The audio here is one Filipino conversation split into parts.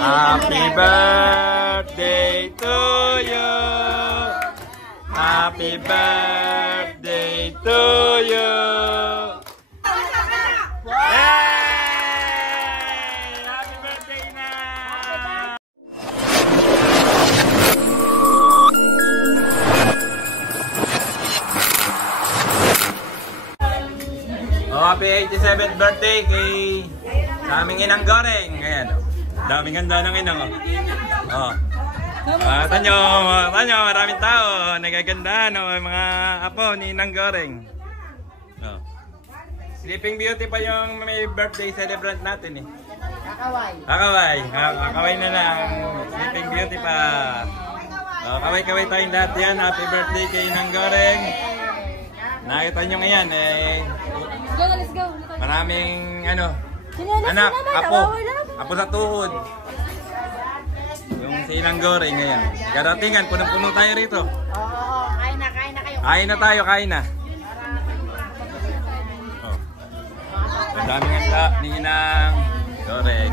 Happy birthday to you. Happy birthday to you. Yay! Happy birthday na! Oh, happy 87th birthday kay sa aming inang Goreng. Ayan. Daming ganda ng inang. Oh. Tanyo, maraming tao. Nagaganda, no? Mga apo ni Inang Goreng. Oh. Sleeping Beauty pa yung may birthday celebrant natin eh. Kakaway na lang. Sleeping Beauty pa. Oh, kaway-kaway tayong lahat yan. Happy birthday kay Inang Goreng. Nakita nyo ngayon eh. Let's go. Maraming anak, apo sa tuhod. Yung si Inang Goreng ngayon. Garatingan, punong-puno tayo rito. Oo, kain na kayo. Kain na tayo, kain na. Oh. Ang daming handa ni Inang Goreng.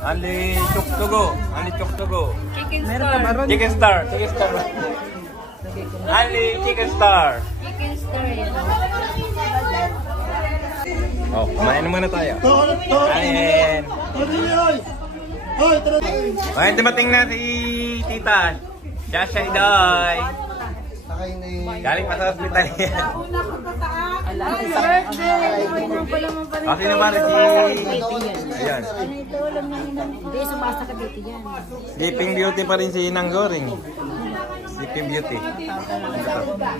Ali Choktogo. Chicken Star. Ali Chicken Star. Yan. Oh, kumain na muna tayo. Kain. Ngayon dumating na si Tita Jasha Iday. Galing pa sa hospital yan. Happy birthday! Kasi naman si... Ayan. Hindi, sumasa ka dito yan. Sleeping Beauty pa rin si Inang Goreng. Sleeping Beauty.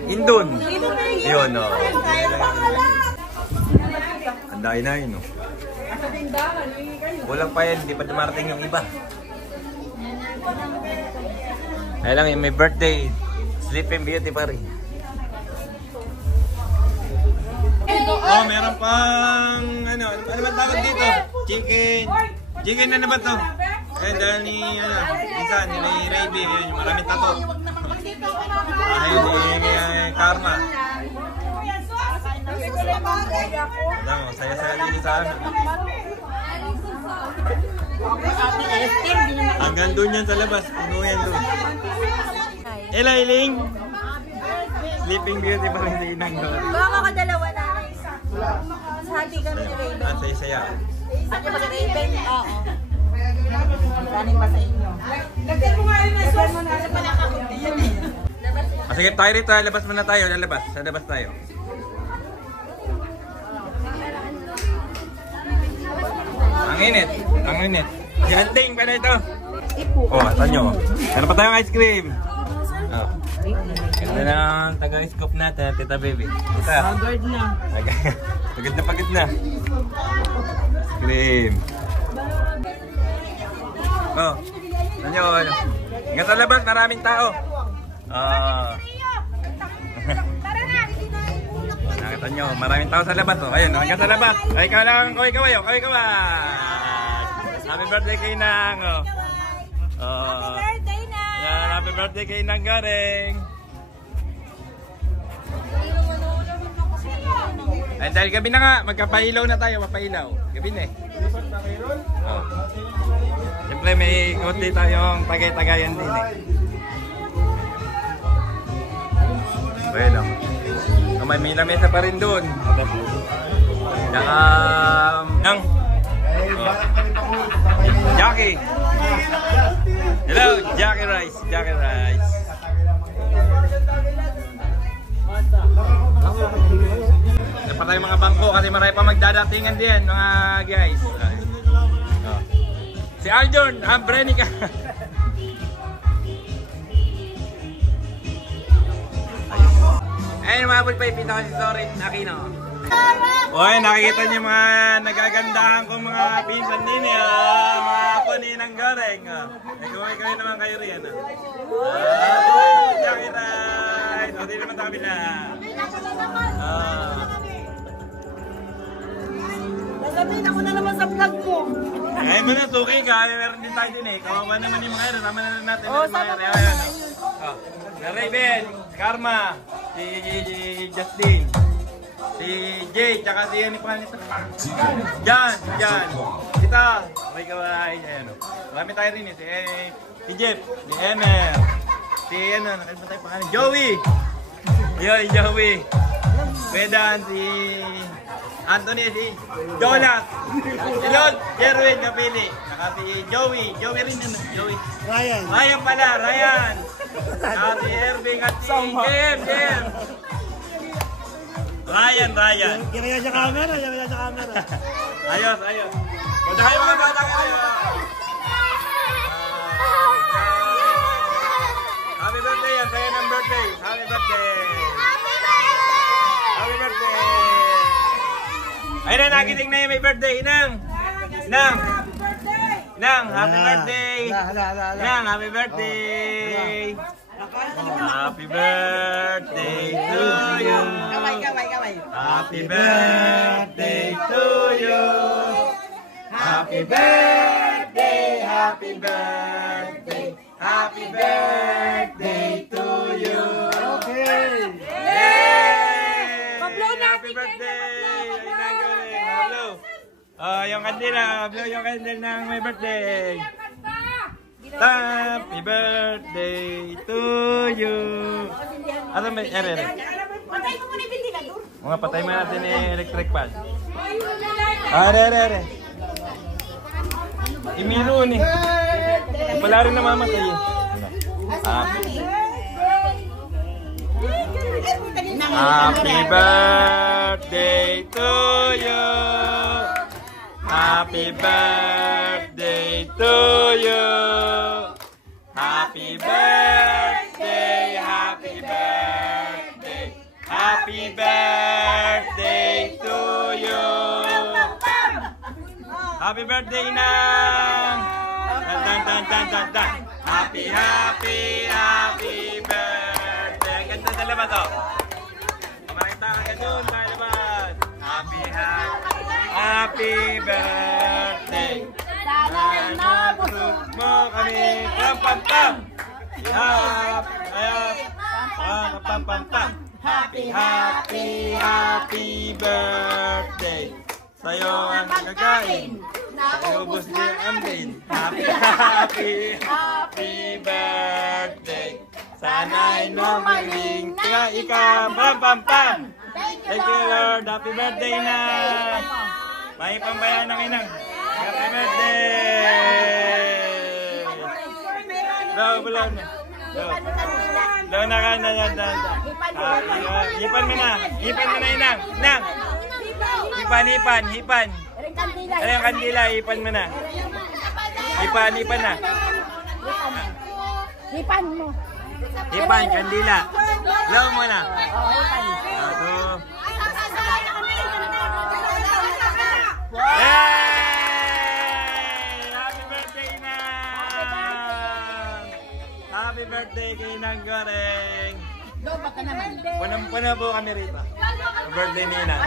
Indon. Yun, o. Anday na yun, o. Kulang pa yan, hindi pa dumarating yung iba. Ay lang, may birthday. Sleeping Beauty pa rin. Oh, meron pang ano ba tawag dito? Chicken na naman to. Eh, dahil ni minsan ni Raby, yun, yung maraming tato. Ay, Karma. Alam mo, saya-saya din sa amin. Hanggang doon yan sa labas, puno yan doon. Iling! Sleeping Beauty pa rin sa Inang Goreng. Baka ka dalawa na. Hati kami ni Raven. Ah, saya-saya. Hati ba ni Raven? Oo. Galing pa sa inyo. Lagyan mo nga rin na sauce. Kasi pala kakunti yan eh. Masagip tayo rito, labas muna tayo, lalabas. Sa labas tayo. Ang init. Ginanting pa na ito. Oh, tanyo. Meron pa tayong ice cream. Oh. Ganda na ang taga-scoop natin, Tita Baby. Tita. Pagod na. Pagod na. Ice cream. Oh. Tanyo. Hanggang sa labas, maraming tao. Nakita nyo, maraming tao sa labas. Oh. Ayun, hanggang sa labas. Ay, ikaw lang, kaway-kaway. Happy birthday kay Inang. Happy birthday, Inang. Yan, happy birthday kay Inang Goreng. Ay, dahil gabi na nga, magkapailaw na tayo, mapailaw. Gabi na eh. Oh. Siyempre may konti tayong tagay-tagayan din eh. Bueno. May lamesa pa rin doon. Jackie. Hello, Jackie Rice. Dapat tayo mga bangko kasi marami pa magdadatingan din mga guys. Si Aljorn, Brenica. Ayun, mabul pa yung pinaka si Sorin Aquino. Oy, nakikita niyo mga nagagandahan kong mga pinsan din eh. Mga apo ni Inang Goreng. Nagkaway naman kayo rin. Jackie Rice. O, di naman sa kabila. Sasabihin ako na naman sa vlog mo. Ngayon mo na, suki ka. Meron din tayo din eh. Kawawa naman yung mga ero. Sama na natin. Sama pa. Raven, Karma, si Justin. Si Jay, tsaka si ano pa nito? Jan. Ito. Okay ka ba? Ayan o. Marami tayo rin eh. Si Jeff. Si Emer. Si ano, nakalimutan tayo pangalan. Joey. Joey. Vedan, si Anthony, si Jonas. Si Lord, Jerwin, kapili. Saka si Joey. Joey rin yun. Joey. Ryan pala, Ryan. Saka si Erving at si Jem. Ryan. Kaya sa camera. Ayos. Punta kayo mga bata kayo. Happy birthday yan. Sa'yo ng birthday. Happy birthday. Ayun na, nakiting na yung may birthday. Inang, happy birthday. Inang, happy birthday. Happy birthday to you. Happy birthday to you. Happy birthday to you. Okay. Yay! Happy birthday! Blow. Yung kandila. Blow yung kandila ng may birthday. Happy birthday to you. Ano may ere? Patay mo muna yung ventilador. Mga patay mo natin yung electric fan. Are. Imiro ni. Wala rin namamatay eh. Happy birthday to you. Happy birthday to you. Happy birthday. Happy birthday to you. Happy birthday na. Dan. Happy birthday. Ganda sa labas oh. Kumakita ka doon sa labas. Happy birthday. Sana busog mo kami. Pam. Pam. Happy birthday. Sa'yo ang kakain. Naubos niya ang bin. Happy birthday. Sana'y numaling ka ika. Pam. Thank you Lord. Happy birthday na. May pambayan ng inang. Happy birthday. Bulan na. Doon na ka na yan. Hipan mo na inang. Inang. Hipan. Ano yung kandila? Hipan mo na. Hipan na. Hipan mo. Hipan, kandila. Blow mo na. Yay! Happy birthday na! Happy birthday kay Inang Goreng! Punang-puna po kami rito. Birthday ni Inang.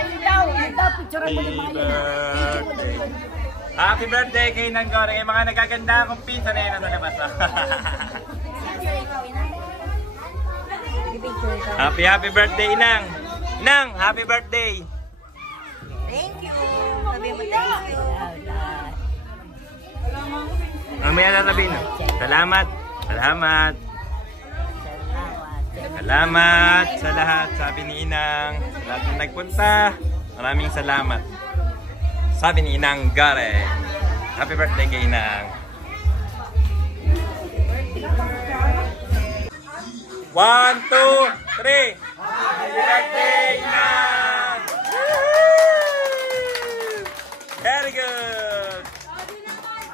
Happy birthday kay Inang Goreng. Mga nagaganda akong pizza na yun ang nalabas. Happy birthday Inang! Inang, happy birthday! Thank you. Sabi mo thank you. Mamaya sasabihin no? Salamat sa lahat, sabi ni Inang. Sa lahat na nagpunta, maraming salamat. Sabi ni Inang Gare. Happy birthday kay Inang. 1, 2, 3. Happy birthday Inang! Very good!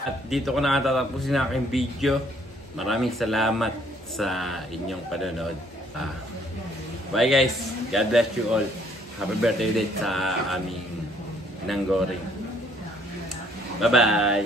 At dito ko nakatatapusin ang aking video. Maraming salamat sa inyong panonood. Bye guys. God bless you all. Happy birthday ulit sa aming Inang Goreng. Bye bye.